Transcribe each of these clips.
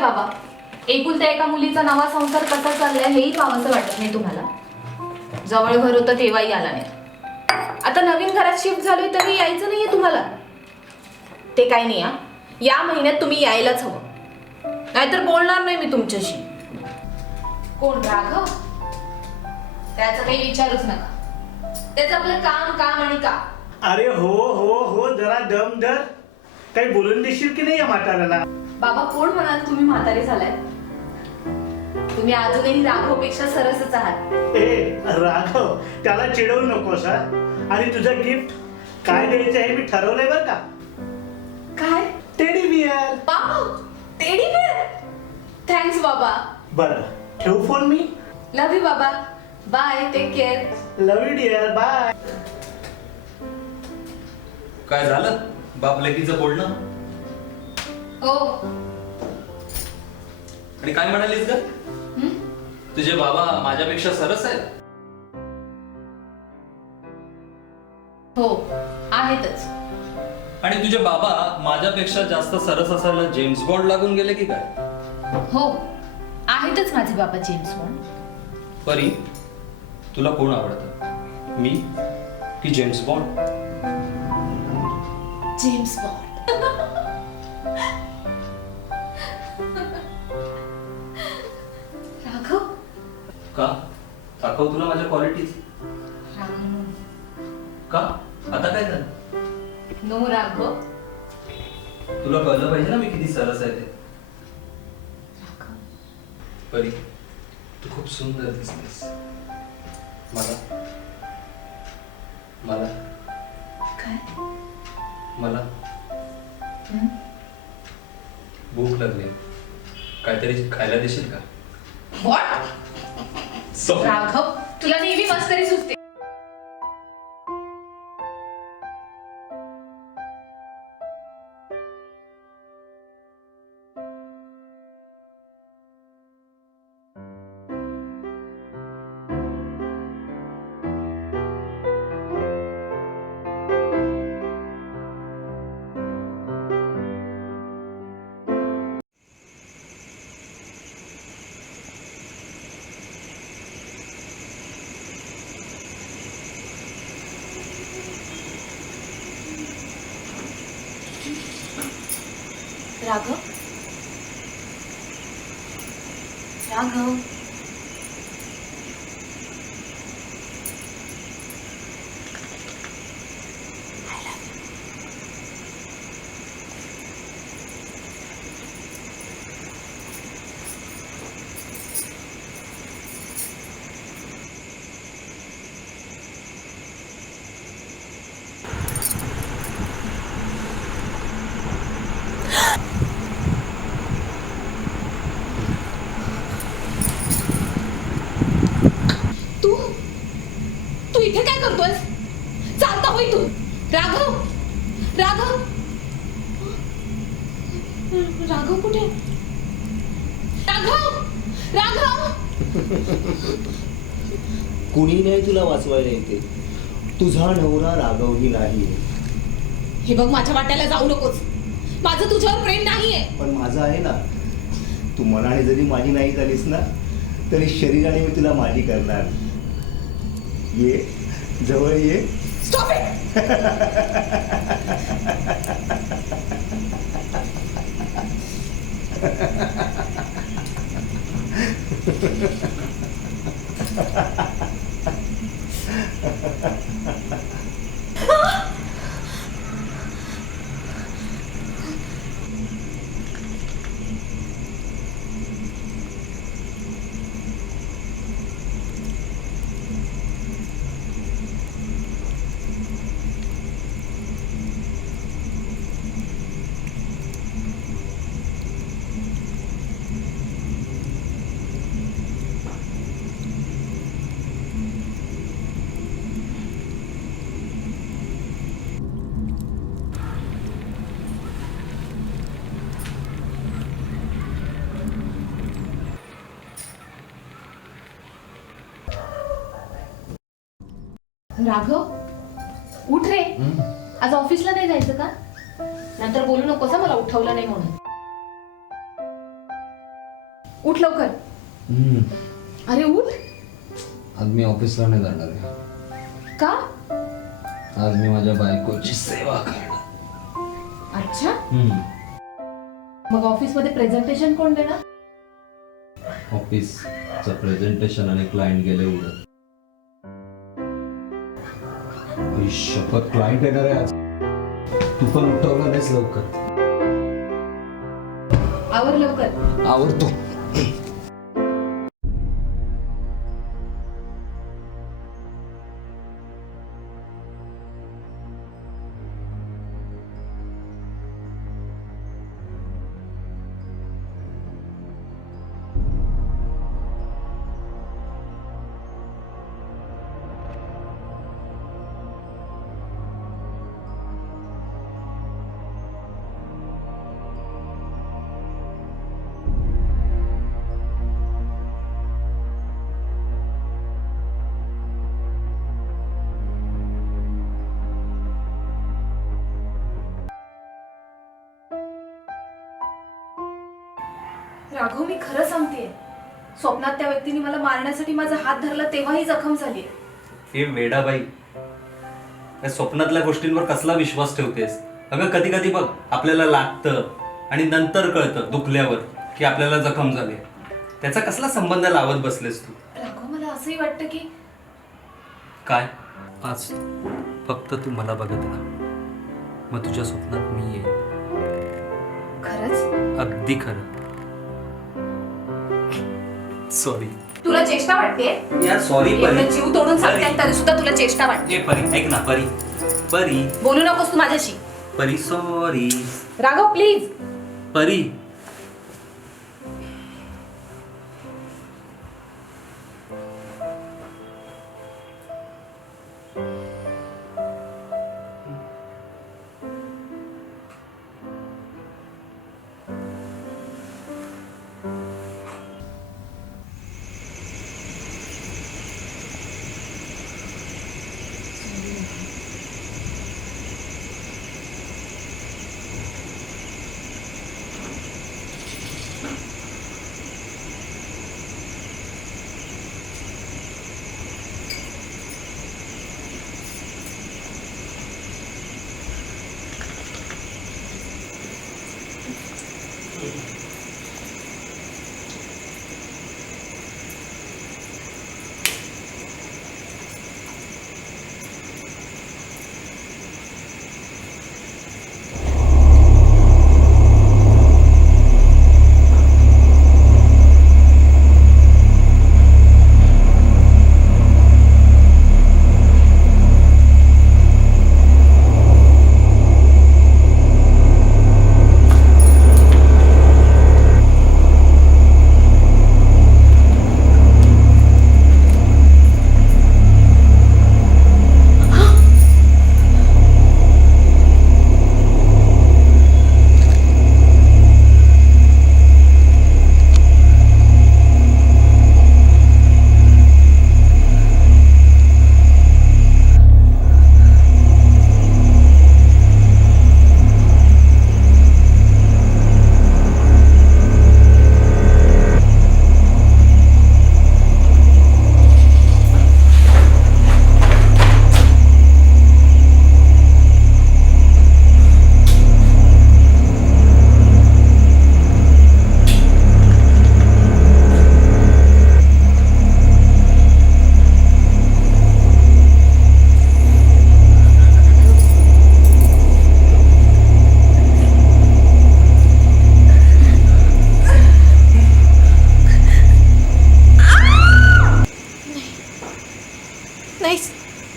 बाबा, एकुलत्या एका मुलीचा नवा संसार कसा चाललाय हेही पाहावंसं वाटत नाही तुम्हाला? जवळ घर होतं तेव्हाही आला नाही. आता नवीन घरात शिफ्ट झालोय तरी यायचं नाहीये तुम्हाला? ते काही नाही हा, या महिन्यात तुम्ही यायलाच हवं, नाहीतर बोलणार नाही मी तुमच्याशी. कोण राघव? त्याचं काही विचारूच नका. त्याचं आपलं काम काम आणि का. अरे हो हो हो, जरा दम धर. काही बोलून देशील की नाही या म्हाताऱ्याला? बाबा, कोण म्हणाल तुम्ही म्हातारे झालाय? तुम्ही अजूनही राघवपेक्षा सरसच आहात. ए राघव, त्याला चिडवू नकोस हा. आणि तुझं गिफ्ट काय द्यायचं हे मी ठरवलंय बरं का. काय? Teddy bear. बाबा, टेडी बेअर. थँक्स बाबा. बरं, ठेवू फोन मी. लव्ह यू बाबा. Bye, take care. Love you dear, bye. काय झालं बाप लेकीचं बोलणं? हो. आणि काय म्हणालीस ग? तुझे बाबा माझ्यापेक्षा सरस आहेत? हो, आहेतच. आणि तुझे बाबा माझ्यापेक्षा जास्त सरस असायला जेम्स बॉन्ड लागून गेले की काय? हो, आहेतच माझे बाबा जेम्स बॉन्ड. परी, तुला कोण आवडतं, मी की James bond? James bond. Raghav. का दाखव तुला माझ्या क्वालिटीज. का आता काय झालं? नो राघव. तुला कळलं पाहिजे ना मी किती सरस आहे ते. परी, तू खूप सुंदर दिसतेस. मला मला काय? मला भूक लागली, काहीतरी खायला देशील का? व्हॉट? राघव, तुला नेहमी मस्करी सुचते. राघव. राघव. तू इथे काय करतोयस? चालता हो इथून. राघव. राघव. राघव कुठे? राघव. राघव. कुणी नाही तुला वाचवायला येते. तुझा नवरा राघवही नाही. हे बघ, माझ्या वाट्याला जाऊ नकोस. माझं तुझ्यावर प्रेम नाहीये. पण माझं आहे ना. तू मनाने जरी माझी नाही झालीस ना, तरी शरीराने मी तुला माझी करणार. ये जवळ ये. Stop it. राघव, उठ रे. आज ऑफिसला नाही जायचं का? नंतर बोलू नकोस मला उठवलं नाही म्हणून. उठ लवकर. अरे उठ. आज मी ऑफिसला नाही जाणार आहे. का? आज मी माझ्या बायकोची सेवा करणार. अच्छा. मग ऑफिस मध्ये प्रेझेंटेशन कोण देणार? ऑफिसचं प्रेझेंटेशन आणि क्लायंट गेले उडत. शपथ क्लायंट येणार आहे आज. तू पण उठवलं नाहीस लवकर. आवर लवकर. आवडतो. राघव, मी खरं सांगतेय, स्वप्नात त्या व्यक्तीने मला मारण्यासाठी माझा हात धरला तेव्हाही जखम झाली. हे वेडाबाई, या स्वप्नातल्या गोष्टींवर कसला विश्वास ठेवतेस? अगं कधी कधी बघ आपल्याला लागतं आणि नंतर कळतं दुखल्यावर की आपल्याला जखम झाली. त्याचा कसला संबंध लावत बसलेस तू? राघव, मला असंही वाटतं की काय आज फक्त तू मला बघत राहा, मग तुझ्या स्वप्नात मी येईन. खरंच. अगदी खरं. सॉरी. तुला चेष्टा वाटते? यार सॉरी एवढं जीव तोडून सांगते तरी सुद्धा तुला चेष्टा वाटते. ये परी, ऐक ना परी. परी बोलू नकोस तू माझ्याशी. परी सॉरी. राघव प्लीज. परी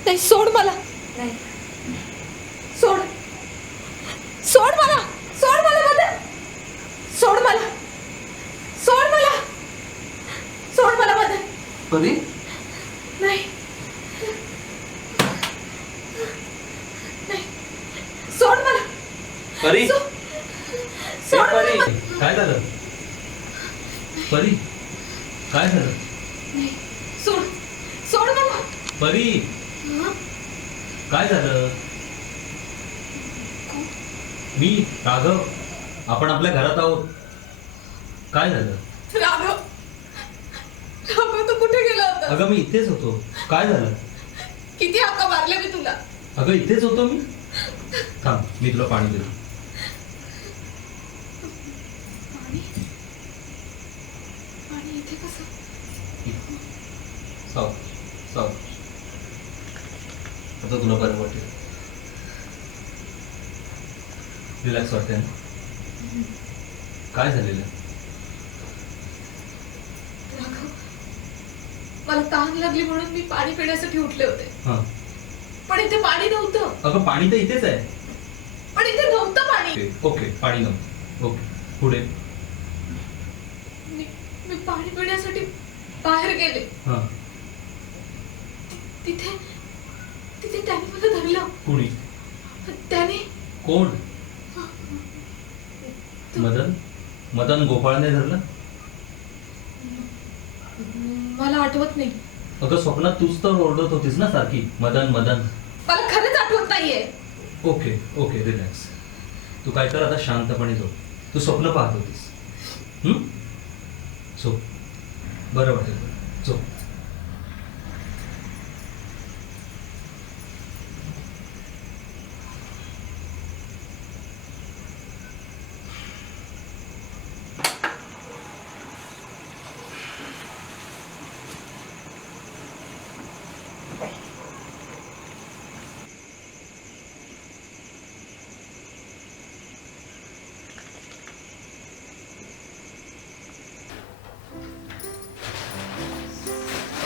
नाही, सोड मला. नाही, सोड. सोड मला. सोड मला मदन. सोड मला. सोड मला. सोड मला मदन. परी नाही, नाही, सोड मला. परी सोड परी मला. काय झालं? परी काय झालं? नाही, सोड. सोड मला. परी काय झालं? मी राघव, आपण आपल्या घरात आहोत. काय झालं? राघव, राघव तू कुठे गेला होता? अगं मी इथेच होतो. काय झालं? किती हाका मारले मी तुला. अगं इथेच होतो मी. थांब, मी तुला पाणी देतो. पाणी पाणी इथे कसं? साव साव आता तुला बरं वाटेल. रिलॅक्स वाटते ना? काय झालेलं? राघव, मला तहान लागली म्हणून मी पाणी पिण्यासाठी उठले होते. हां. पण इथे पाणी नव्हतं. अगं पाणी तर इथेच आहे. पण इथे नव्हतं पाणी. ओके, पाणी नव्हतं. ओके, पुढे. मी पाणी पिण्यासाठी बाहेर गेले. हां. तिथे तिथे त्याने मला धरलं. कुणी? त्याने. कोण? मदन? मदन गोपाळने धरलं? मला आठवत नाही. अगं स्वप्नात तूच तर ओरडत होतीस ना सारखी, मदन मदन. मला खरंच आठवत नाहीये. Okay okay, relax. तू काय कर आता, शांतपणे झोप. तू स्वप्न पाहत होतीस. झोप, बरं वाटेल तुला. झोप.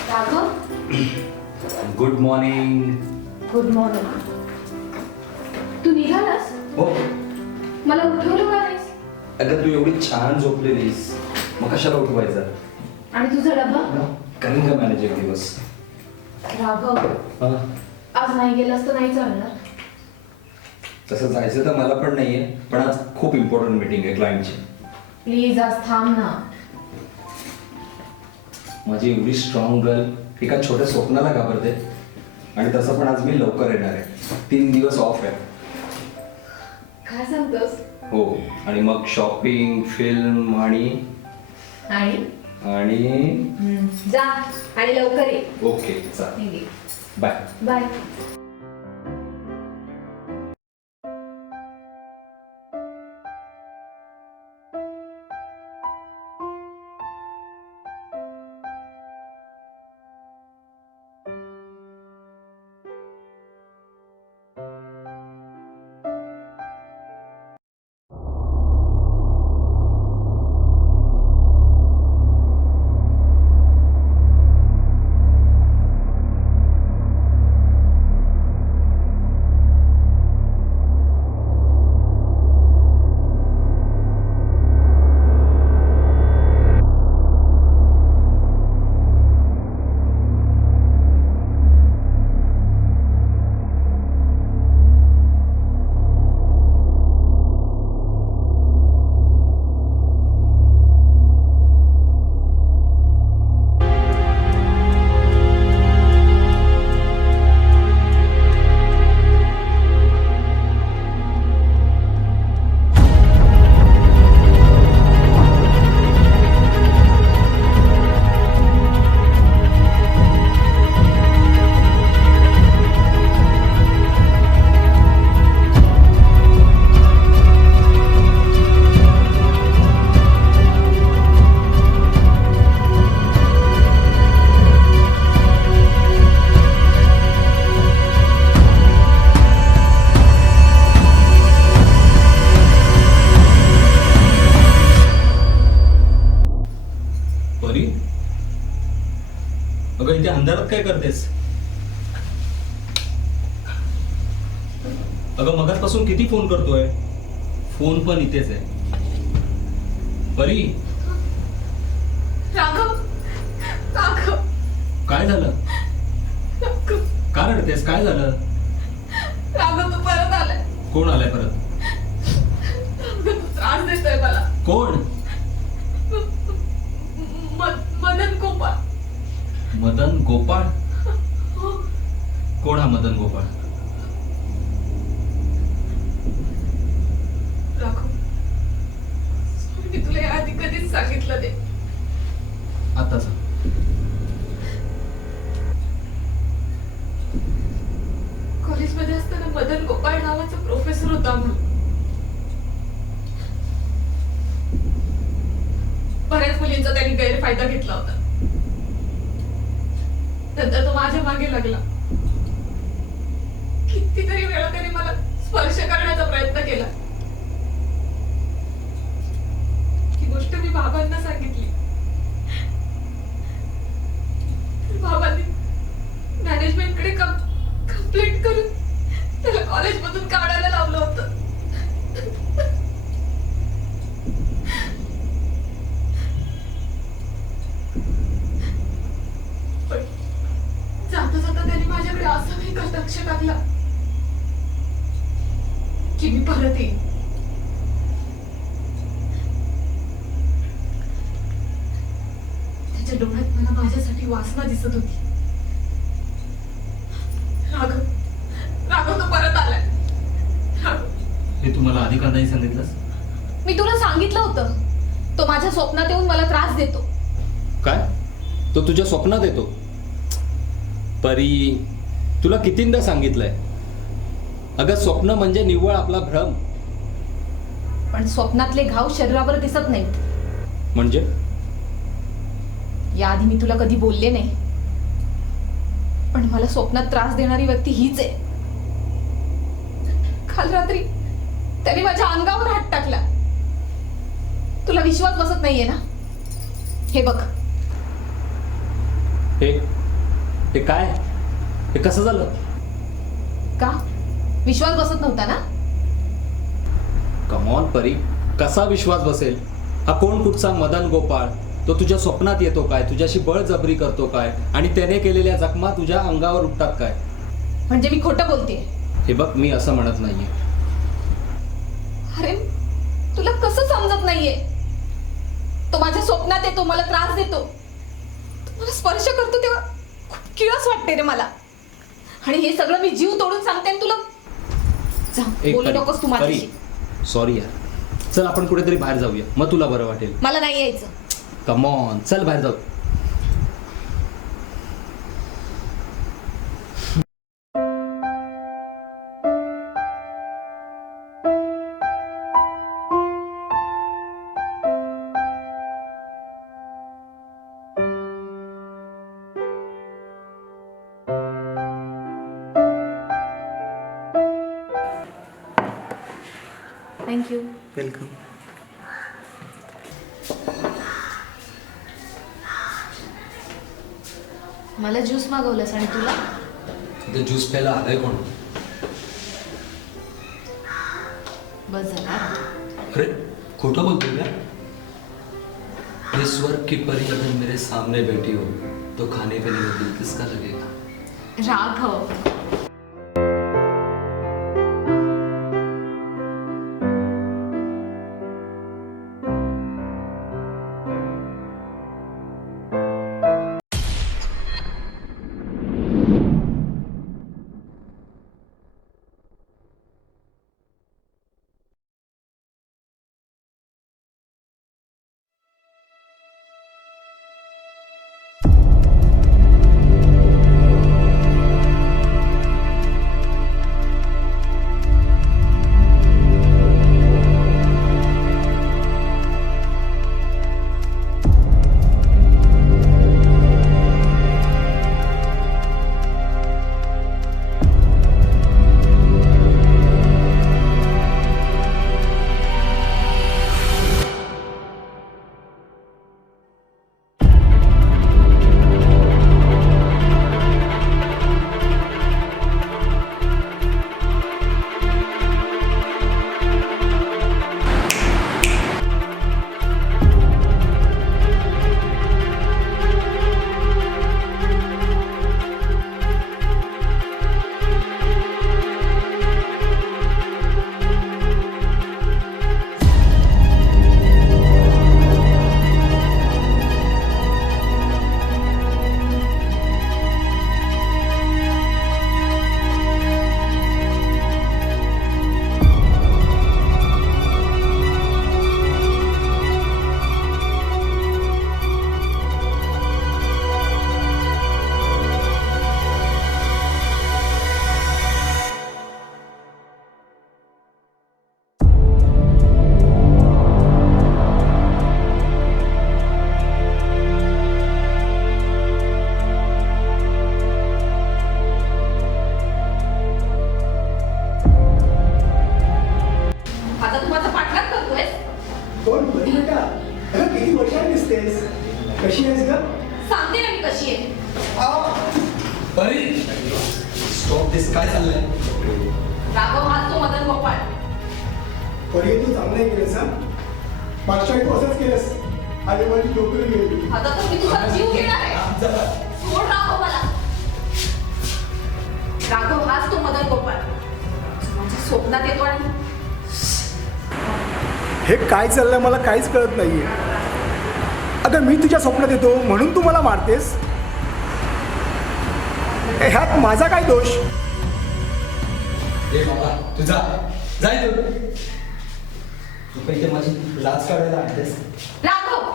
Raghav, good morning. Good morning. तू निघालास? हो. मला उठवलं का नाहीस? अगं तू एवढी छान झोपलेलीस, मग कशाला उठवायचं? आणि तुझा डबा? करीन का मॅनेज एक दिवस. राघव, आज नाही गेलास तर नाही चालणार. तसं जायचं तर मला पण नाहीये, पण आज खूप इम्पॉर्टंट मीटिंग आहे क्लायंटची. प्लीज आज थांब ना. माझी एवढी स्ट्रॉंग गर्ल एका छोट्या स्वप्नाला घाबरते, आणि तसं पण आज मी लवकर येणार आहे. 3 दिवस ऑफ आहे. काय सांगतोस? हो, आणि मग शॉपिंग, फिल्म आणि आणि आणि जा आणि लवकर ये. ओके चालेल, निघे. बाय. बाय. अगं इथे अंधारात काय करतेस? अगं मगाचपासून किती फोन करतोय, फोन पण इथेच आहे. परी, राघव, राघव, काय झालं? राघव, का रडतेस? काय झालं? राघव तू परत आलाय. कोण आलाय परत? राघव तू त्रास देतोय मला. कोण? मदन गोपाळ. मदन गोपाळ? हो. कोण हा मदन गोपाळ? राघव, मी तुला याआधी कधीच सांगितलं नाही. त्यांनी गैरफायदा घेतला होता. नंतर तो माझ्या मागे लागला. कितीतरी वेळा त्याने मला स्पर्श करण्याचा प्रयत्न केला. ही गोष्ट मी बाबांना सांगितली. बाबांनी मॅनेजमेंटकडे कंप्लेंट करून त्याला कॉलेजमधून काढायला लावलं होतं. पण जाता जाता त्यांनी माझ्याकडे असा एक लक्ष टाकला की मी परत येईन. त्याच्या डोळ्यात मला माझ्यासाठी वासना दिसत होती. राघव तो परत आलाय. हे तुम्हाला आधी का नाही सांगितलंस? मी तुला सांगितलं होतं, तो माझ्या स्वप्नात येऊन मला त्रास देतो. काय? तो तुझ्या स्वप्नात येतो? परी, तुला कितींदा सांगितलंय, अगं स्वप्न म्हणजे निव्वळ आपला भ्रम. पण स्वप्नातले घाव शरीरावर दिसत नाहीत. म्हणजे याआधी मी तुला कधी बोलले नाही, पण मला स्वप्नात त्रास देणारी व्यक्ती हीच आहे. काल रात्री त्याने माझ्या अंगावर हात टाकला. तुला विश्वास बसत नाहीये ना? हे बघ. हे काय? हे कसं झालं? का विश्वास बसत नव्हता ना? कमॉन परी, कसा विश्वास बसेल? हा कोण कुठचा मदन गोपाळ? तो तुझ्या स्वप्नात येतो काय? तुझ्याशी बळजबरी करतो काय? आणि त्याने केलेल्या जखमा तुझ्या अंगावर उठतात काय? म्हणजे मी खोटं बोलतेय? हे बघ, मी असं म्हणत नाहीये. अरे तुला कसं समजत नाहीये? तो माझ्या स्वप्नात येतो, मला त्रास देतो, तो मला स्पर्श करतो, तेव्हा खूप किळस वाटते रे मला. आणि हे सगळं मी जीव तोडून सांगते आणि तुला जा, बोलू नकोस तू माझ्याशी. सॉरी यार, चल आपण कुठेतरी बाहेर जाऊया, मग तुला बरं वाटेल. मला नाही यायचं. कम ऑन, चल बाहेर जाऊ. थँक्यू. वेलकम. मला ज्यूस मागवलंस आणि तुला? ते ज्यूस प्यायला आलंय कोण? बस झाला. अरे खोटं बोलतोय का? ये स्वर्ग की परी अगर मेरे सामने बैठी हो तो खाने पीने में दिल किसका लगेगा? राघव, कोण बरी बेटा? अगं किती वर्षांनी दिसतेस? कशी आहेस ग? सांगते ना मी कशी आहे. अरे स्टॉप दिस, काय चाललंय? राघव हाच तो मदन गोपाळ. परी तू चांगलं नाही केलंस हा? मागच्या वेळी तू असंच केलंस आणि माझी नोकरी गेली. आता तर मी तुझा जीव घेणार आहे. सोड राघव मला. राघव हाच तो मदन गोपाळ माझ्या स्वप्नात येतो आणि हे काय चाललंय मला काहीच कळत नाहीये. अगं मी तुझ्या स्वप्नात येतो म्हणून तू मला मारतेस? ह्यात माझा काय दोष? ए बाबा तुझा जाय तू काही माझी लाज काढायला आणतेस. राघव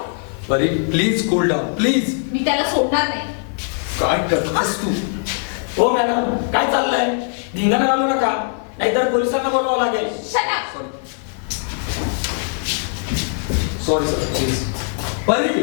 परी प्लीज कूल डाऊन प्लीज. मी त्याला सोडणार नाही. काय करतेस तू? हो मॅडम काय चाललंय? धिंगाणा घालू नका नाहीतर पोलिसांना बोलवावं लागेल. Shut up. Sorry sir please. परी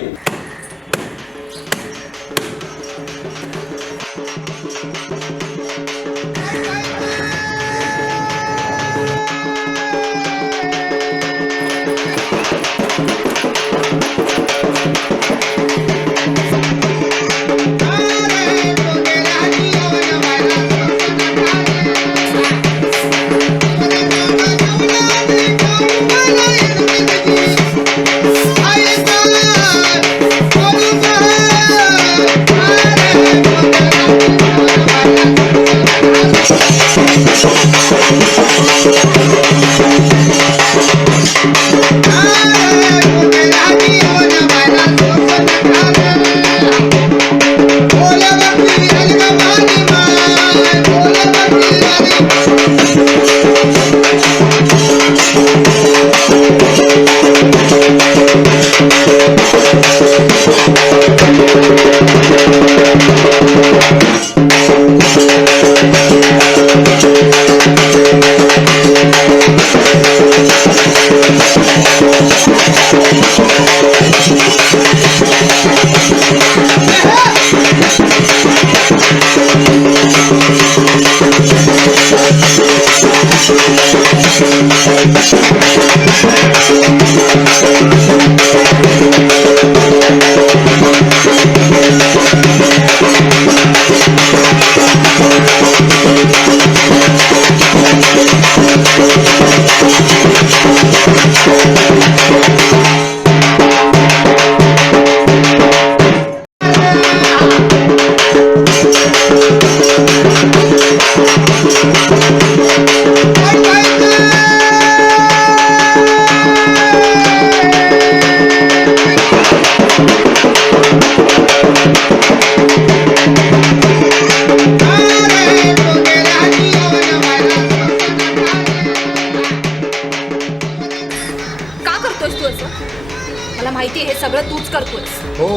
मला माहिती आहे हे सगळं तूच करतोयस. हो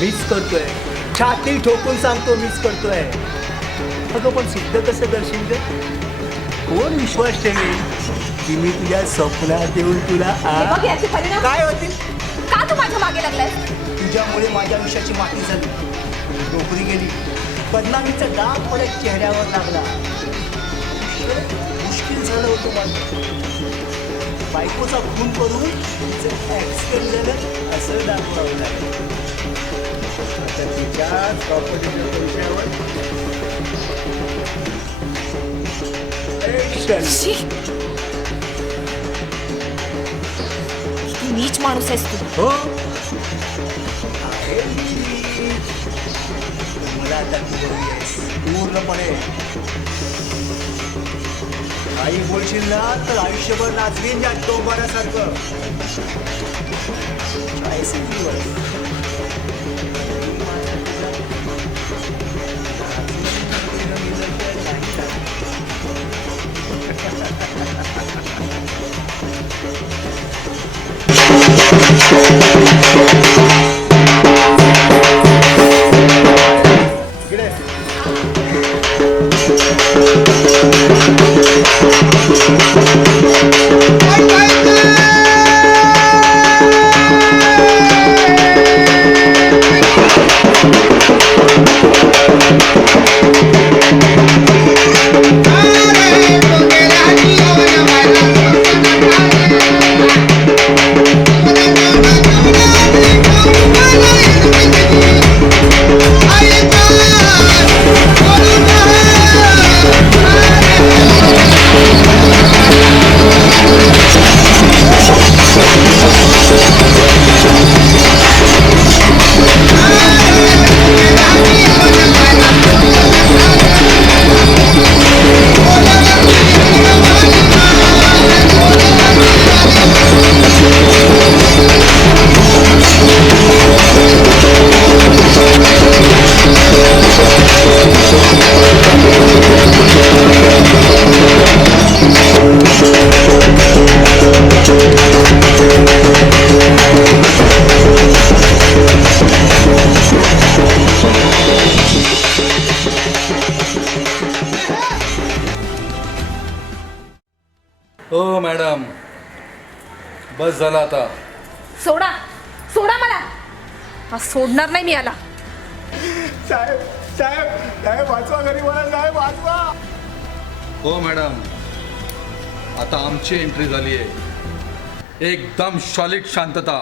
मीच करतोय. छाती ठोकून सांगतो मीच करतोय. अगं पण सिद्ध कसं करशील ग? कोण विश्वास ठेवेल की मी तुझ्या स्वप्नात येऊन तुला हे बघ याचे परिणाम. काय होतील? का तू माझ्या मागे लागलाय? तुझ्यामुळे माझ्या आयुष्याची माती झाली, नोकरी गेली, बदनामीचा डाग परत चेहऱ्यावर लागला. मुश्किल झालं होतं माझं. बायकोचा खून करून तिचं ॲक्सिडेंट झालं असं दाखवावं लागलं. आता तिच्याच प्रॉपर्टीच्या पैशावर शी. किती नीच माणूस आहेस तू. हो आहे नीच. मला आता तू बरी आहेस पूर्णपणे. काही बोलशील ना तर आयुष्यभर नाचवीन या डोंगरासारखं. चाळीस Thank you. बस झालं आता. सोडा सोडा मला. हा सोडणार नाही मी याला. साहेब साहेब साहेब वाचवा गरीबाला, साहेब वाचवा. हो मॅडम, आता आमची एंट्री झाली आहे. एकदम सॉलिड शांतता.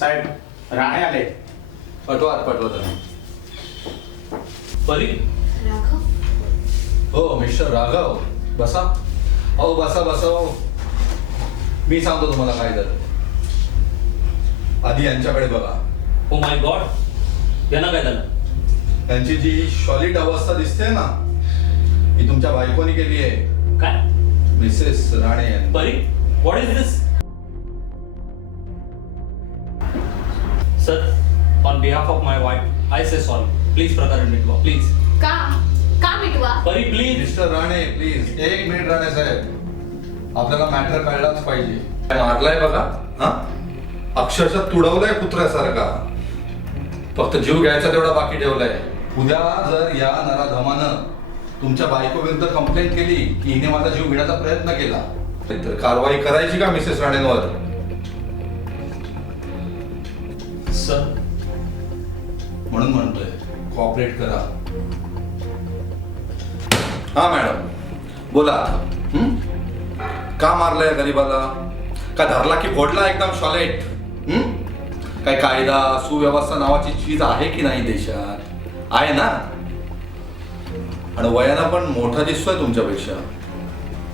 साहेब राणे आले. पाठवा त्यांना. परी हो मिस्टर राघव, बसा. हो बसा हो. मी सांगतो तुम्हाला काय झालं. आधी यांच्याकडे बघा. ओ माय गॉड, यांना काय झालं? त्यांची जी सॉलिड अवस्था दिसते ना, ही तुमच्या बायकोनी केली आहे, काय? मिसेस राणे यांनी. परी, what is this? Sir, on behalf of my wife I say sorry. Please प्रकरण मिटवा, प्लीज. का का मिटवा? परी प्लीज. मिस्टर राणे प्लीज, एक मिनिट. राणे साहेब, आपल्याला मॅटर कळलाच पाहिजे. मारलाय बघा, हा अक्षरशः तुडवलाय कुत्र्यासारखा. फक्त जीव घ्यायचा तेवढा बाकी ठेवलाय. उद्या जर या नराधमानं तुमच्या बायको विरुद्ध कंप्लेंट केली की हिने माझा जीव घेण्याचा प्रयत्न केला, तर कारवाई करायची का मिसेस राणेंवर? सर, म्हणून म्हणतोय कॉपरेट करा. हा मॅडम बोला. का मारलाय गरीबाला? का धरला की फोडला एकदम सॉलिड? काय कायदा सुव्यवस्था नावाची चीज आहे की नाही देशात? आहे ना? आणि वयानं पण मोठा दिसतोय तुमच्यापेक्षा.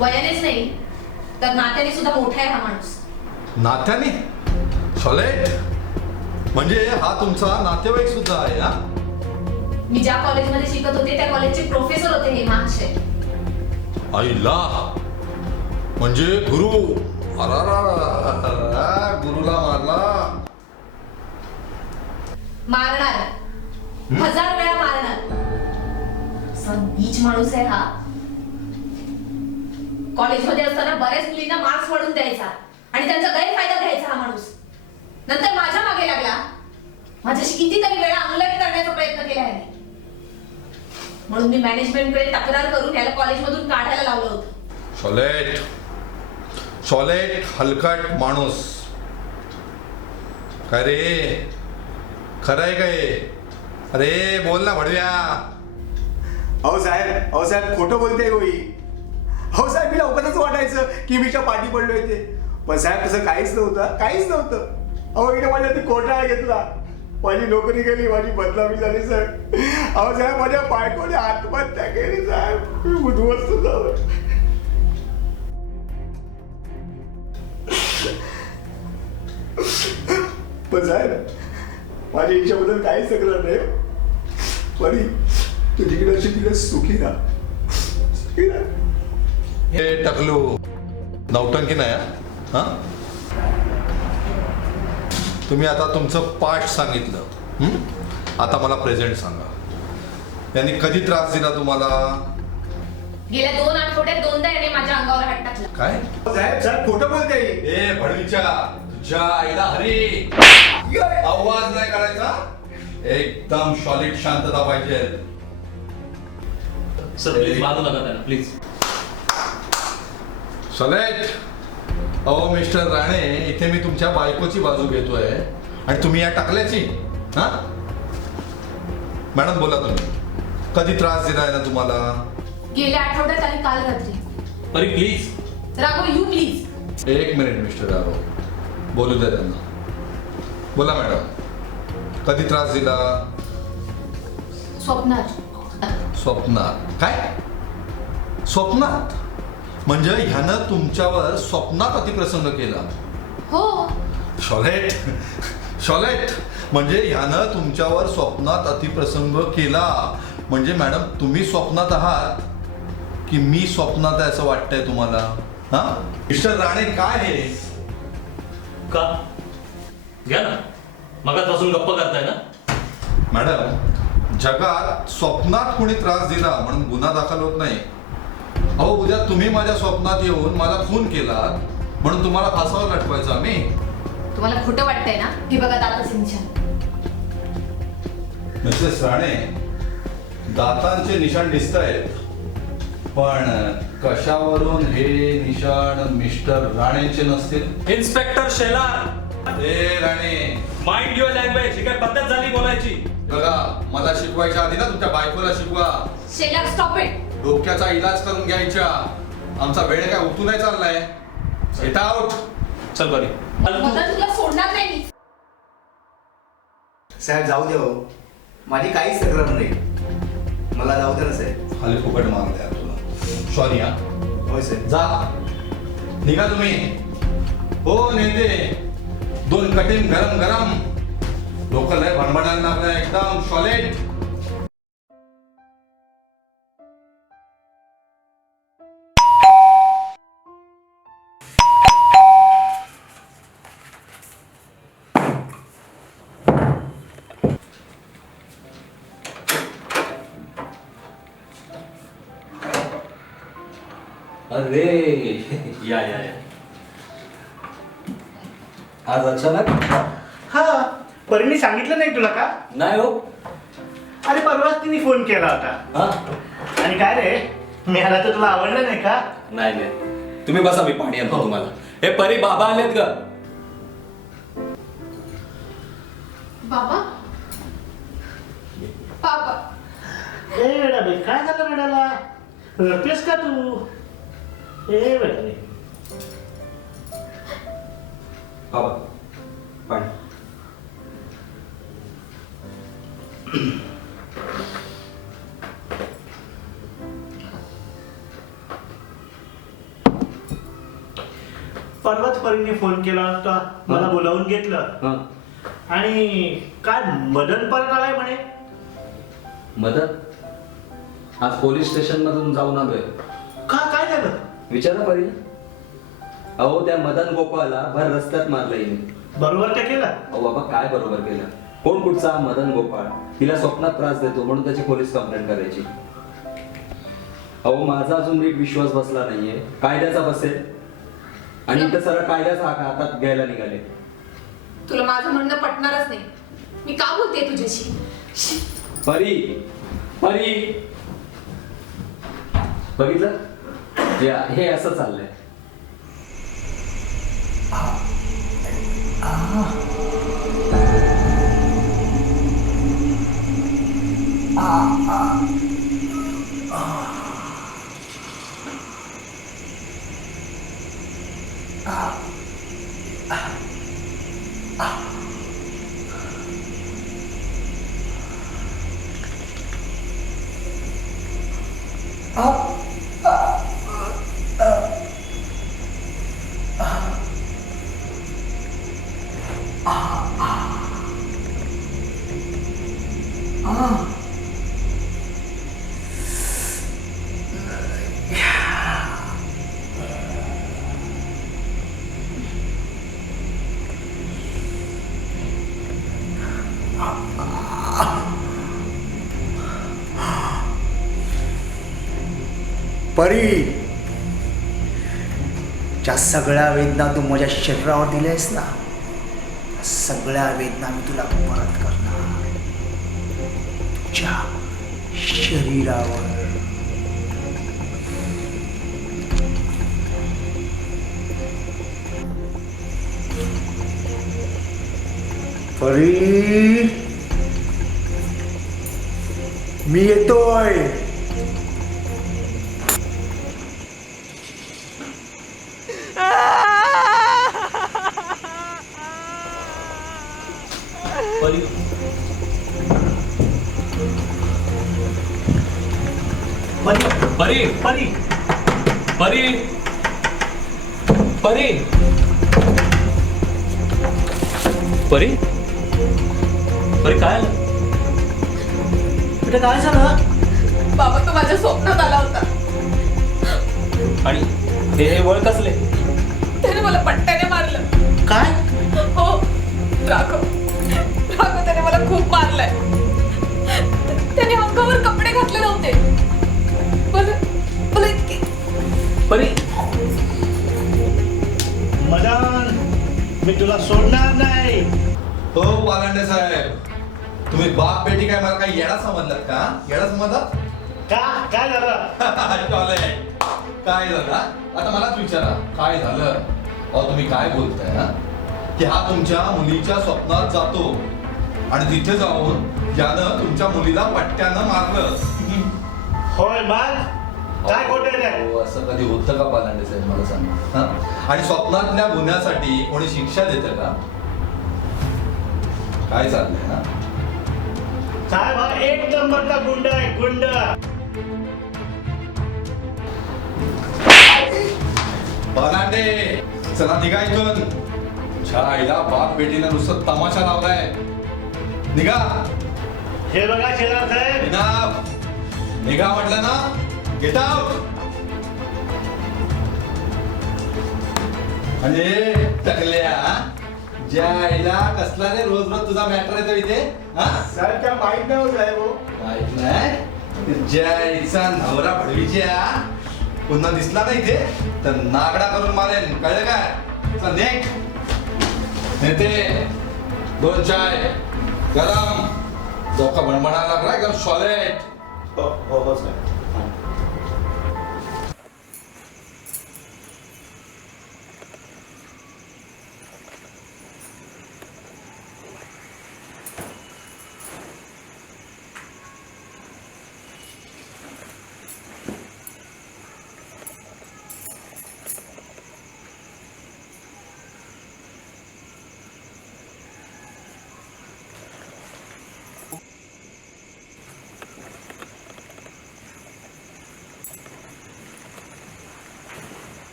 वयानेच नाही तर नात्याने सुद्धा मोठा आहे हा माणूस. नात्याने सॉलिड म्हणजे हा तुमचा नातेवाईक सुद्धा आहे? हा, मी ज्या कॉलेजमध्ये शिकत होते त्या कॉलेजचे प्रोफेसर होते हे महाशय. आईला म्हणजे गुरु. अरा गुरुला मारला. मारणार 1000 वेळा मारणार. असा नीच माणूस आहे हा. कॉलेजमध्ये असताना बऱ्याच मुलींना मार्क्स वाढून द्यायचा आणि त्यांचा गैरफायदा घ्यायचा हा माणूस. नंतर माझ्या मागे लागला. माझ्याशी कितीतरी वेळा अंगलट करण्याचा प्रयत्न केला आहे. म्हणून मी मॅनेजमेंटकडे तक्रार करून याला कॉलेजमधून काढायला लावलं होतं. सॉलिड हलकट माणूस. काय रे, खरं आहे काय? अरे बोल ना भडव्या. अहो साहेब खोटं बोलते होई. अहो साहेब, मी लवकरच वाटायचं की मीच्या पाठी पडलोय ते. पण साहेब तसं काहीच नव्हतं. अहो इकडे माझ्या ते कोटाळा घेतला, माझी नोकरी गेली, माझी बदनामी झाली साहेब. अहो साहेब, माझ्या बायकोने आत्महत्या केली साहेब. मी उद्ध्वस्त झालो. पण साहेब माझ्या हिच्याबद्दल काहीच तक्रार नाही. परी तू जिकडे अशी तिकडे सुखी ना. हे टकलू नौटंकी नाही. हा, तुम्ही आता तुमचं पाठ सांगितलं. आता मला प्रेझेंट सांगा. यांनी कधी त्रास दिला तुम्हाला? गेल्या 2 आठवड्यात 2दा याने माझ्या अंगावर हात टाकला. काय? साहेब खोटं बोलते. ए भडवीच्या तुझ्या आईला हरी, आवाज नाही काढायचा. एकदम सॉलिड शांतता पाहिजे. सर प्लीज मारू नका त्याला, प्लीज. सॉलिड. अहो मिस्टर राणे, इथे मी तुमच्या बायकोची बाजू घेतोय आणि तुम्ही या टाकल्याची. हा मॅडम बोला, तुम्ही कधी त्रास दिलाय ना तुम्हाला? गेल्या आठवड्यात आणि काल रात्री. परी प्लीज. Raghav you please. एक मिनिट मिस्टर राघव, बोलू द्या त्यांना. बोला मॅडम, कधी त्रास दिला? स्वप्नात. काय स्वप्नात? म्हणजे ह्यानं तुमच्यावर स्वप्नात अतिप्रसंग केला? हो. शॉलेट म्हणजे ह्यानं तुमच्यावर स्वप्नात अतिप्रसंग केला. म्हणजे मॅडम तुम्ही स्वप्नात आहात की मी स्वप्नात आहे असं वाटतंय तुम्हाला? हा मिस्टर राणे, काय हे? का घ्या ना, मगाचपासून गप्प करताय ना. मॅडम, जगात स्वप्नात कोणी त्रास दिला म्हणून गुन्हा दाखल होत नाही. अहो उद्या तुम्ही माझ्या स्वप्नात येऊन मला खून केलात म्हणून तुम्हाला फासावर लटवायचं आम्ही? तुम्हाला खोटं वाटतंय ना? हे बघा दादा सिंचन, मिसेस राणे, दातांचे निशाण दिसत आहेत, पण कशावरून हे निशाण मिस्टर राणेंचे नसतील? इन्स्पेक्टर शेलार, ए राणे, माइंड युअर लँग्वेज. ही काय पद्धत झाली बोलायची? बघा, मला शिकवायच्या आधी ना तुमच्या बायकोला शिकवा. Shelar stop it. डोक्याचा इलाज करून घ्यायच्या. आमचा वेळ काय उतू नाही चाललाय. Get out. चल बरी. मदन तुला सोडणार नाही मी. साहेब जाऊ दे हो, माझी काहीच तक्रार नाही, मला जाऊ दे ना साहेब. खाली फुकट मारले यार तुला. सॉरी हा. होय साहेब. जा, निघा तुम्ही. हो नेते, 2 कटिंग गरम गरम. लोक लय भणभणायला लागलं, एकदम सॉलिड. अरे या या या. आज अचानक? हा, परीने सांगितलं नाही तुला का? नाही हो. अरे परवाच तिने फोन केला होता. हा? आणि काय रे, मिळाला तर तुला आवडलं नाही का? नाही नाही, तुम्ही बसा, मी पाणी आणतो तुम्हाला. हे परी, बाबा आलेत का? बाबा बाबा ए बेटा बाई, काय झालं बेटाला? रडतेस का तू? ए बेटा रे. बाबा पाणी. परवाच परीने फोन केला होता, मला बोलावून घेतलं. हा. आणि काय मदन परत आलाय म्हणे. मदत? आज पोलीस स्टेशन मधून जाऊन आलोय. का, काय झालं? विचारा परी. अहो, त्या मदन गोपाळला भर रस्त्यात मारलं हिने. बरोबर काय केलं? अहो बाबा, काय बरोबर केलं? कोण कुठचा मदन गोपाळ? तिला स्वप्नात त्रास देतो म्हणून त्याची पोलीस कंप्लेंट करायची. अहो, माझा अजून नीट विश्वास बसला नाहीये. कायद्याचा बसेल आणि इथं सरळ कायद्याचा हातात घ्यायला निघाले. तुला माझं म्हणणं पटणारच नाही. मी का बोलते तुझ्याशी? परी, परी, बघितलं? हे असं चाललंय. परी, ज्या सगळ्या वेदना तू माझ्या शरीरावर दिल्यास ना, सगळ्या वेदना मी तुला परत करणार तुझ्या शरीरावर. परी, मी येतोय. परी, परी, परी, परी, परी, परी, परी, परी, काय आलं? बेटा काय झालं? बाबा तो माझ्या स्वप्नात आला होता. आणि हे वळ कसले? त्याने मला पट्ट्याने मारलं. काय? हो, राघव त्याने मला खूप मारलंय. त्याने अंगावर कपडे घातले नव्हते. मला इतकी. परी, मदन, मी तुला सोडणार नाही. हो पालांडे साहेब, तुम्ही बाप बेटी काय मला काय येडा समजलात का? येडा समजलात? का काय झालं? टॉयलेट. काय झालं? आता मलाच विचारा काय झालं? अहो तुम्ही काय बोलताय हा? की हा तुमच्या मुलीच्या स्वप्नात जातो आणि तिथे जाऊन यानं तुमच्या मुलीला पट्ट्यानं मारलं. होय मग काय खोटं आहे त्यात? हो, असं कधी होतं का पालांडे साहेब मला सांगा? हा? आणि स्वप्नातल्या गुन्ह्यासाठी कोणी शिक्षा देतं का? काय चाललंय ना? साहेब हा एक नंबरचा गुंड आहे गुंड. पालांडे चला निघा इथून. छा आईला बाप बेटीनं नुसतं तमाशा लावलाय. निघा हे बघा शेलार साहेब, निघा निघा म्हटलं ना. Get out. म्हणजे टकल्या ज्या आईला कसला रे रोज रोज तुझा मॅटर येतो इथे? हा साहेब क्या माहित नाही हो साहेब हो. माहित नाही ज्या आईचा नवरा भडवीच्या पुन्हा दिसला नाही इथे तर नागडा करून मारेन. कळलं काय? चल नेक नेते 2 चाय गरम. डोका भणभणायला लागला एकदम सॉलिड. हो साहेब.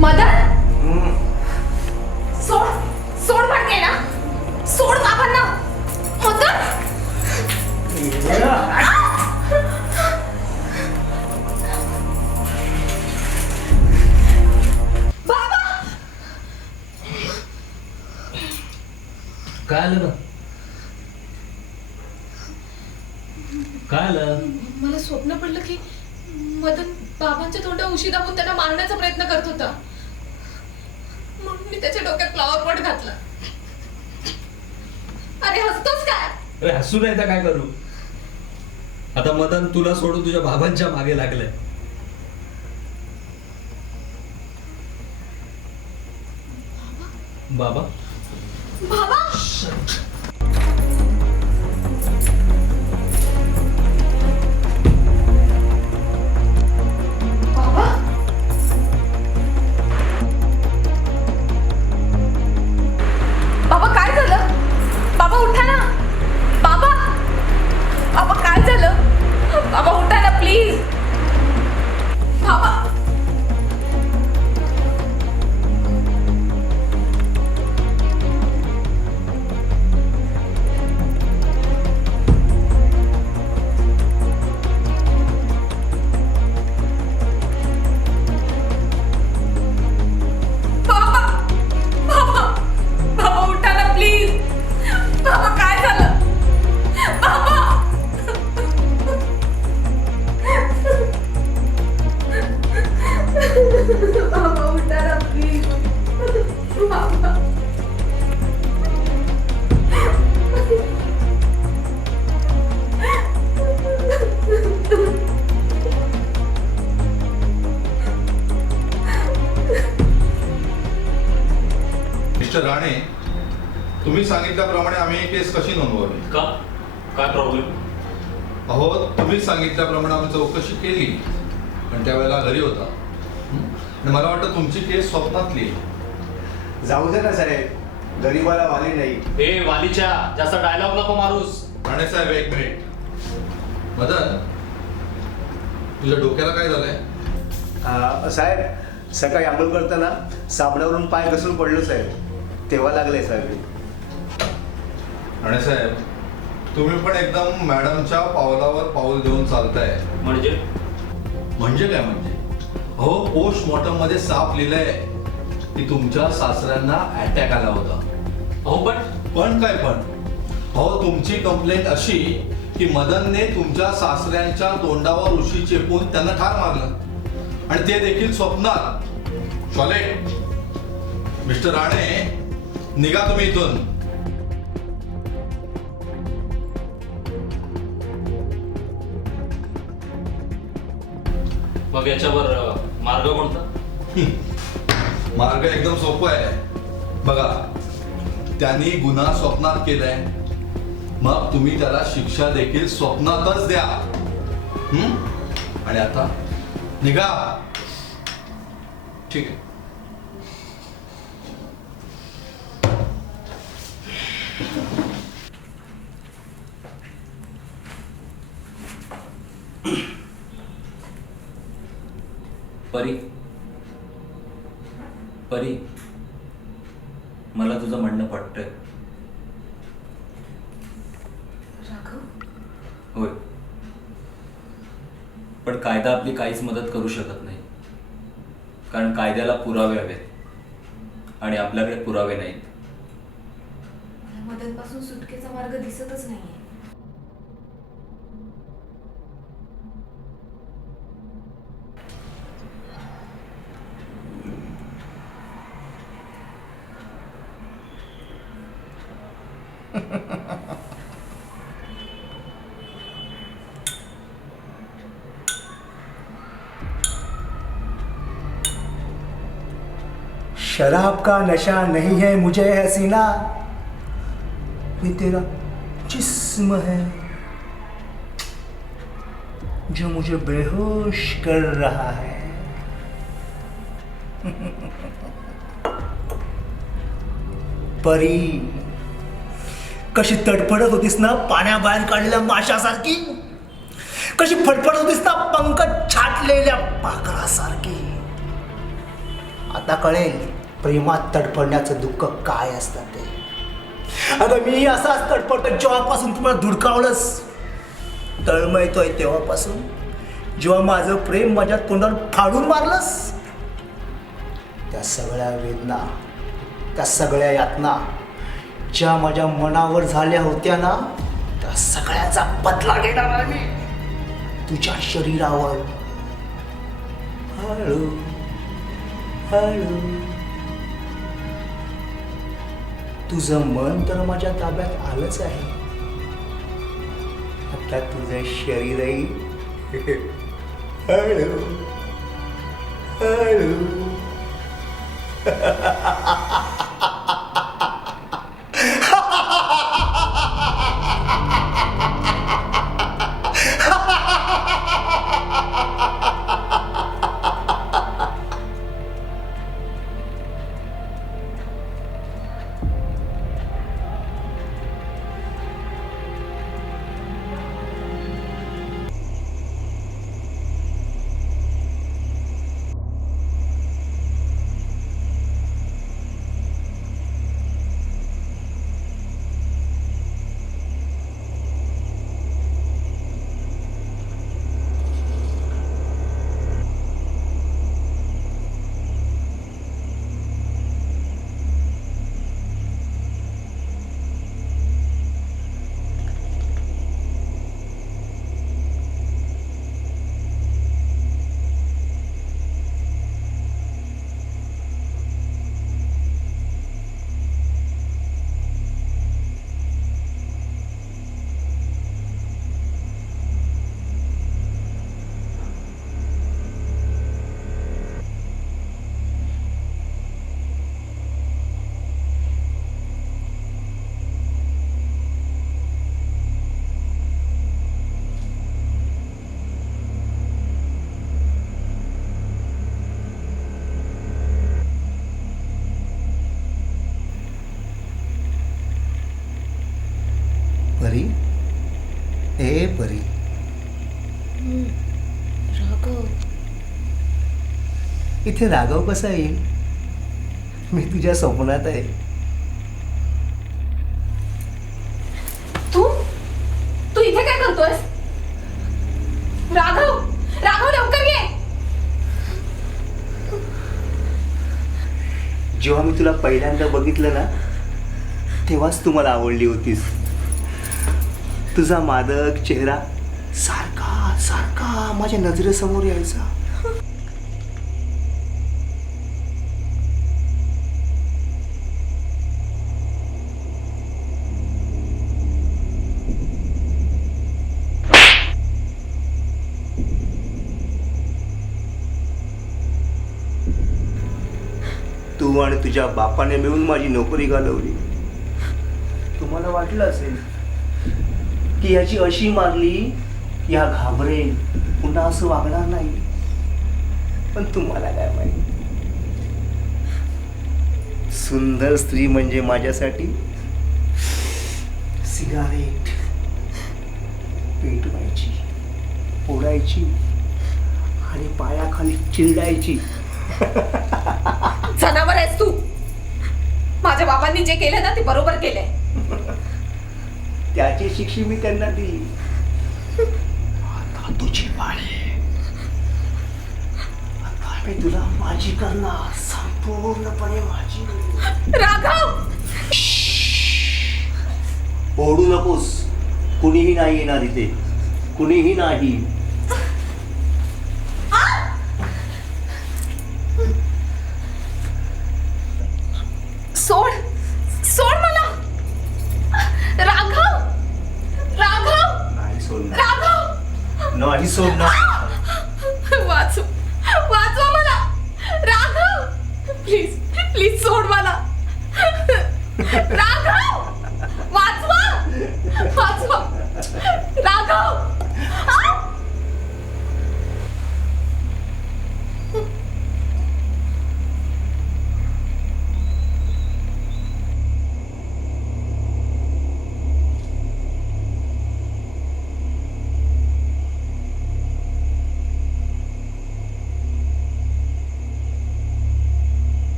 मदन सोड सोड म्हणते ना, सोड बाबांना. मदन बाबा. काय आलं ना? काय आलं? मला स्वप्न पडलं की मदन बाबांच्या तोंडावर उशी दाबून त्यांना मारण्याचा प्रयत्न करत होता. म्हणून मी त्याच्या डोक्यात फ्लॉवर पॉट घातला. अरे हसतोस काय? अरे हसू नाही तर काय करू? आता मदन तुला सोडून तुझ्या बाबांच्या मागे लागलंय. बाबा बाबा बाबा बाबा काय झालं? बाबा उठा ना. बाबा बाबा काय झालं? बाबा उठा ना प्लीज. बाबा बाबा बाबा बाबा उठा ना प्लीज. बाबा काय झालं? बाबा बाबा उठा ना प्लीज. बाबा मिस्टर राणे तुम्ही सांगितल्याप्रमाणे आम्ही केस कशी नोंदवावी? का काय प्रॉब्लेम? अहो तुम्ही सांगितल्याप्रमाणे आम्ही चौकशी केली पण त्यावेळेला घरी होता. आणि मला वाटतं तुमची केस स्वप्नातली आहे. जाऊ दे ना साहेब, गरीबाला वाली नाही. ए वालीच्या जास्त डायलॉग नको मारूस. राणे साहेब एक मिनिट. मदन तुझ्या डोक्याला काय झालंय? साहेब सकाळी आंघोळ करताना साबणावरून पाय घसरून पडलो साहेब, तेव्हा लागले साहेब. राणे साहेब तुम्ही पण एकदम मॅडमच्या पावलावर पाऊल देऊन चालताय. म्हणजे म्हणजे काय म्हणजे? अहो पोस्टमॉर्टम मध्ये साफ लिहिलंय की तुमच्या सासऱ्यांना अटॅक आला होता. अहो पण पण काय पण? अहो तुमची कंप्लेंट अशी की मदनने तुमच्या सासऱ्यांच्या तोंडावर उशी चेपून त्यांना ठार मारलं आणि ते देखील स्वप्नात. शॉले, मिस्टर राणे, निघा तुम्ही इथून. मग याच्यावर मार्ग कोणता? मार्ग एकदम सोपं आहे. बघा, त्यांनी गुन्हा स्वप्नात केलाय, मग तुम्ही त्याला शिक्षा देखील स्वप्नातच द्या. आणि आता निघा. ठीक आहे. परी, परी, मला तुझं म्हणणं पटतंय. राघव, होय, पण कायदा आपली काहीच मदत करू शकत नाही, कारण कायद्याला पुरावे हवेत आणि आपल्याकडे पुरावे नाहीत. मला मदतपासून सुटकेचा मार्ग दिसतच नाहीये. शराब का नशा नहीं है मुझे हसीना, ये तेरा जिस्म है जो मुझे बेहोश कर रहा है. परी, कशी तडफडत होतीस ना पाण्याबाहेर काढलेल्या माशासारखी, कशी फडफडत होतीस ना पंख छाटलेल्या पाखरासारखी. आता कळेल प्रेमात तडफडण्याचं दुःख काय असतं ते. अगं मी असाच तडफडतो जेव्हापासून तुम्हाला धुडकावलंस, तळमळतोय तेव्हापासून, जेव्हा माझं प्रेम माझ्या तोंडावर फाडून मारलंस. त्या सगळ्या वेदना, त्या सगळ्या यातना ज्या माझ्या मनावर झाल्या होत्या ना, त्या सगळ्याचा बदला घेणार आहे मी तुझ्या शरीरावर. हळू हळू. तुझं मन तर माझ्या ताब्यात आलंच आहे, आता तुझं शरीरही हळू हळू. परी, ए परी. राघव, इथे राघव कसा येईल? मी तुझ्या स्वप्नात आहे. तू तू इथे काय करतोयस? राघव, राघव लवकर ये. जेव्हा मी तुला पहिल्यांदा बघितलं ना, तेव्हाच तू मला आवडली होतीस. तुझा मादक चेहरा सारखा सारखा माझ्या नजरेसमोर यायचा. तू आणि तुझ्या बापाने मिळून माझी नोकरी घालवली. तुम्हाला वाटलं असेल की याची अशी मारली या घाबरेल, पुन्हा असं वागणार नाही. पण तुम्हाला काय माहिती, सुंदर स्त्री म्हणजे माझ्यासाठी सिगारेट पेटवायची, फोडायची आणि पायाखाली चिरडायची. जनावर आहेस तू. माझ्या बाबांनी जे केलं ना ते बरोबर केलंय. त्याची शिक्षा मी त्यांना दिली. आता तुझी पाळी. आता मी तुला माझी करणार, संपूर्णपणे माझी. राघव, ओढू नकोस. कुणीही नाही येणार इथे, कुणीही नाही. सोड सोड मला. राघव, राघव, नाही सोडणार, राघव, नाही सोडणार. वाचवा मला. राघव, प्लीज प्लीज सोड मला. राघव, वाचवा वाचवा. राघव,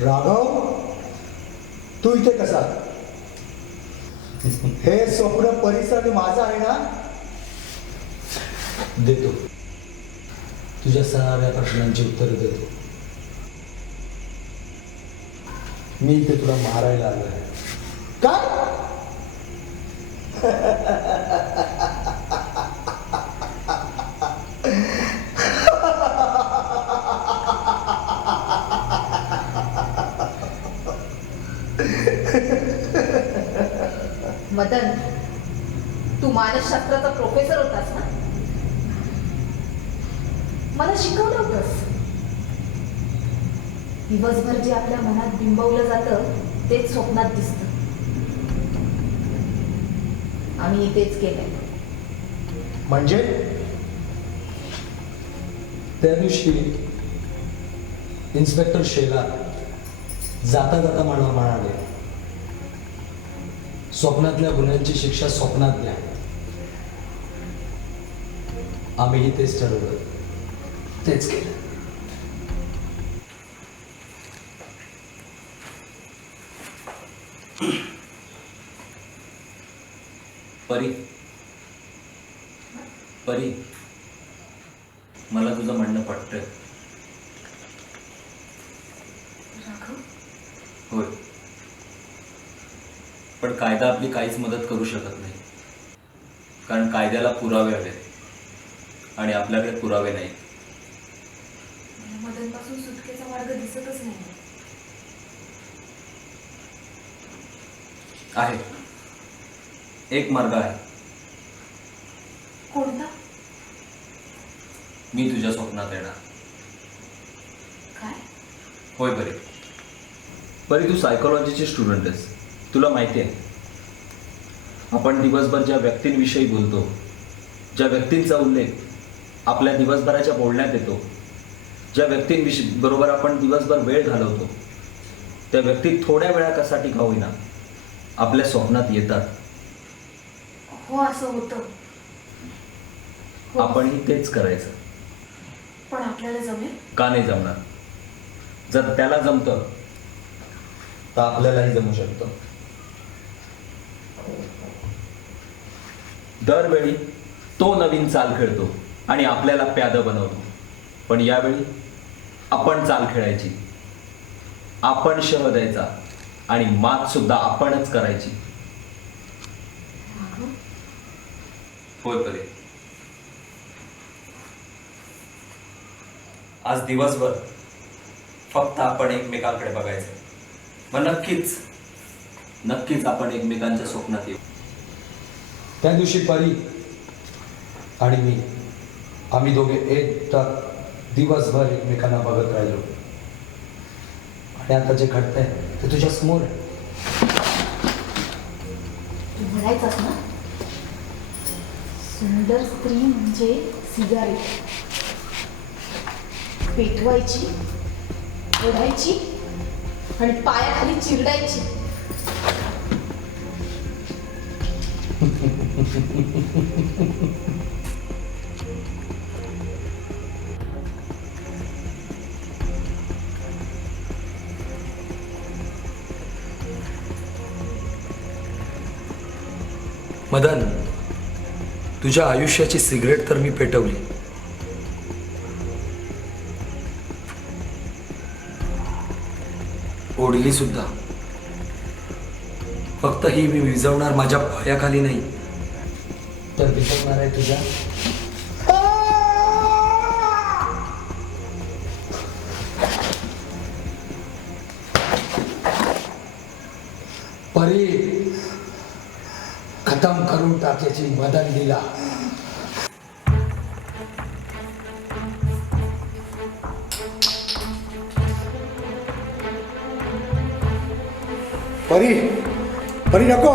राघव, तू इथे कसा? हे स्वप्न परिसर माझा आहे ना? देतो, तुझ्या साऱ्या प्रश्नांची उत्तर देतो. मी इथे तुला मारायला आलो आहे. काय? मदन, तू मानसशास्त्राचा प्रोफेसर होतास ना? मला शिकवलं होतंस. दिवसभर जे आपल्या मनात बिंबवलं जातं तेच स्वप्नात दिसतं. आम्ही तेच केलंय. म्हणजे त्या दिवशी इन्स्पेक्टर शेलार जाता जाता मला म्हणाले, स्वप्नातल्या गुन्ह्यांची शिक्षा स्वप्नात द्या. आम्हीही तेच ठरवलं, तेच केलं. परी, परी, मला तुझं म्हणणं पटतंय. होय, पण कायदा आपली काहीच मदत करू शकत नाही, कारण कायद्याला पुरावे हवेत आणि आपल्याकडे पुरावे नाहीत. मदनपासून सुटकेचा मार्ग दिसतच नाही. आहे, एक मार्ग आहे. कोणता? मी तुझ्या स्वप्नात येणार. काय? होय परी. परी, तू सायकोलॉजीची स्टुडंट आहेस, तुला माहिती आहे आपण दिवसभर ज्या व्यक्तींविषयी बोलतो, ज्या व्यक्तींचा उल्लेख आपल्या दिवसभराच्या बोलण्यात येतो, ज्या बरोबर आपण दिवसभर वेळ घालवतो, त्या व्यक्ती थोड्या वेळासाठी का होईना आपल्या स्वप्नात येतात. हो, असं होतं. आपणही तेच करायचं. पण आपल्याला जमेल का नाही जमणार? जर त्याला जमतं तर आपल्यालाही जमू शकतं. दरवेळी तो नवीन चाल खेळतो आणि आपल्याला प्यादं बनवतो, पण यावेळी आपण चाल खेळायची, आपण शह द्यायचा आणि मात सुद्धा आपणच करायची. होय परी. आज दिवसभर फक्त आपण एकमेकांकडे बघायचं. मग नक्कीच आपण एकमेकांच्या स्वप्नात येऊ. त्या दिवशी परी आणि मी आम्ही दोघे एकदा दिवसभर एकमेकांना बघत राहिलो आणि आता जे घडतंय ते तुझ्या समोर आहे. तू म्हणायचंस ना, सुंदर स्त्री म्हणजे सिगारेट पेटवायची, ओढायची आणि पायाखाली चिरडायची. मदन, तुझ्या आयुष्याची सिगरेट तर मी पेटवली, ओढली सुद्धा. फक्त ही मी विझवणार माझ्या पायाखाली नाही, तर विझवणार आहे तुझ्या परी. खतम करून टाकायची मदन लीला. परी, परी नको,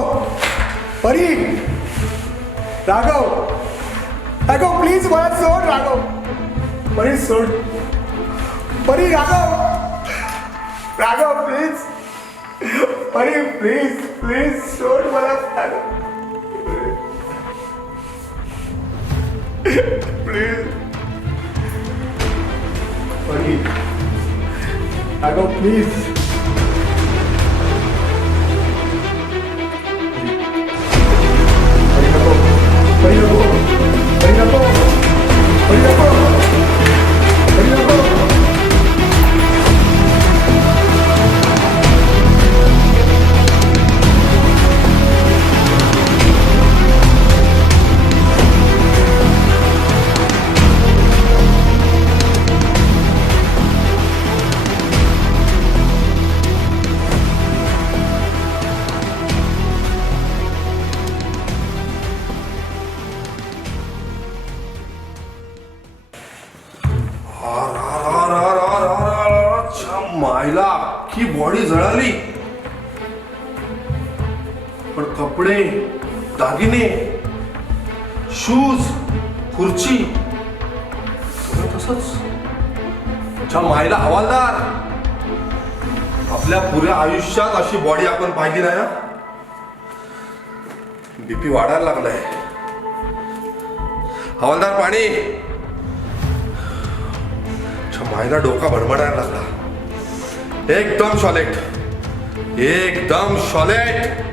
परी, राघव, राघव प्लीज मला सोड. राघव, परी सोड, परी, राघव, राघव प्लीज, परी प्लीज प्लीज सोड मला. राघव प्लीज, परी, राघव प्लीज. परी नको, परी नको, परी नको, परी नको. मायला अख्खी बॉडी जळाली, पण कपडे, दागिने, शूज, खुर्ची सगळं तसंच. मायला हवालदार, आपल्या पुऱ्या आयुष्यात अशी बॉडी आपण पाहिली नाही. बीपी वाढायला लागलाय. हवालदार पाणी. मायला डोका भडमडायला लागला. एकदम शॉलेट, एकदम शॉलेट.